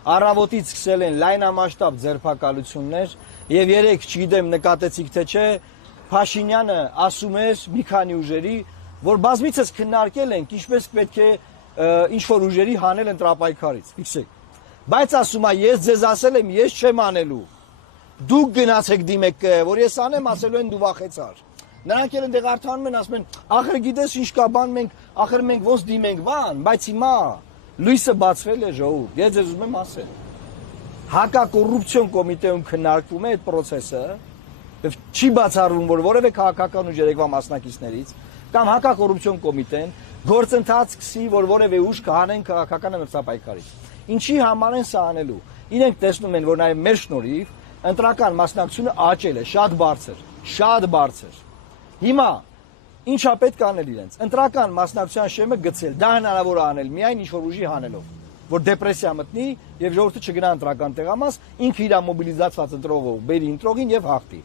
Առավոտից սկսել են լայնամասշտաբ ձերբակալություններ եւ երեք, չգիտեմ, նկատեցիք թե չէ, Փաշինյանը ասում էր մի քանի ուժերի, որ բազմիցս քննարկել ենք, ինչպես պետք է ինչ որ ուժերի հանել ընտրապայքարից, ֆիքսեք։ Բայց ասում է, ես ձեզ ասել եմ, ես չեմ անելու։ Դուք գնացեք դիմեք, որ ես անեմ, ասելու են դու վախեցար։ Նրանք էլ այնտեղ արդանում են, ասում են, ախր գիտես ինչ կա բան, ախր մենք ոնց դիմենք բան, բայց հիմա լույսը բացվել է ժողովուրդ։ Ես ձեզ ուզում եմ ասել։ Հակակոռուպցիոն կոմիտեում քննարկվում է այդ process-ը, եւ չի բացառվում, որ որևէ քաղաքական ուժ երեկվա մասնակիցներից կամ հակակոռուպցիոն կոմիտեն գործընթաց սկսի, որ որևէ ուժ կհանեն քաղաքական մրցապայքարից։ Ինչի համար են սա անելու։ Իրենք տեսնում են, որ նաեւ մեր շնորհիվ ընտրական մասնակցությունը աճել է, շատ բարձր։ Հիմա ինչա պետք անել իրենց։ Ընտրական մասնակցության շեմը գցել, դա հնարավոր է անել միայն ինչ որ ուժի հանելով, որ դեպրեսիա մտնի եւ ժողովուրդը չգնա ընտրական տեղամաս, ինքը իր մոբիլիզացված ընտրողով բերի ընտրողին եւ հաղթի։